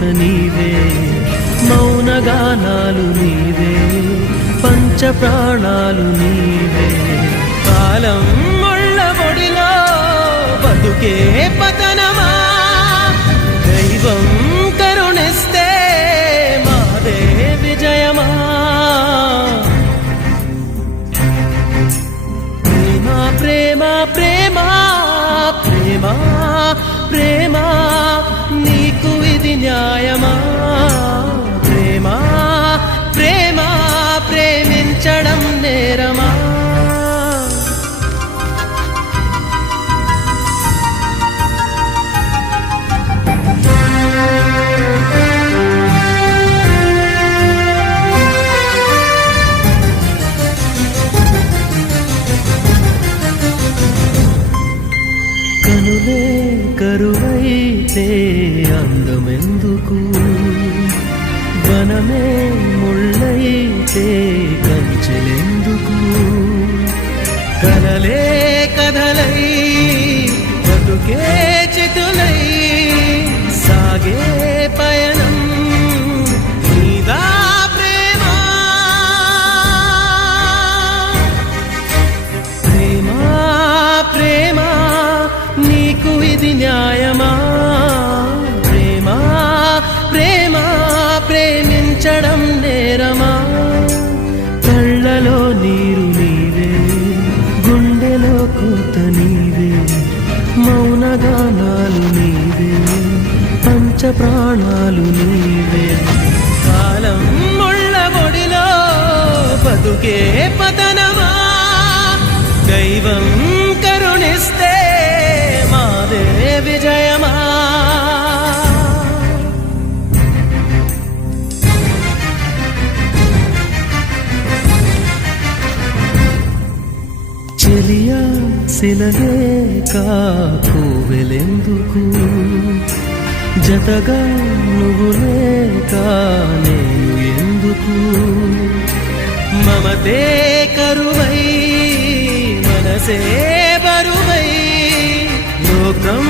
కూత నీవే, మౌనగానాలు నీవే, పంచ ప్రాణాలు నీవే. కాలం ముళ్ళ ఒడిలో బతుకే పతనమా, దైవం కరుణిస్తే మాదే విజయమా. ప్రేమ ప్రేమ ప్రేమ ప్రేమ నీకు ఇది న్యాయమా. ప్రేమ ప్రేమ ప్రేమించడం నేరమా. కనులే కరువైతే అందమెందుకు, వనమే ముళ్ళైతే కంచెలెందుకు. కలలే కథలై బతుకే చితులై సాగే పయనం నీదా ప్రేమ. ప్రేమ ప్రేమ నీకు ఇది న్యాయమా. ప్రేమ ప్రేమ ప్రేమించడం నేరమా. కళ్ళలో నీరు నీవే, గుండెలో కూత నీవే, మౌనగానాలు నీవే, పంచ ప్రాణాలు నీవే. కాలం ముళ్ళ ఒడిలో బతుకే పతనమా, దైవం కరుణిస్తే మాదే విజయమా. చెలియా శిలలే కోవెలెందుకు, జతగా నువ్వు లేక నేను ఎందుకు. మమతే కరువై మనసే బరువై లోకం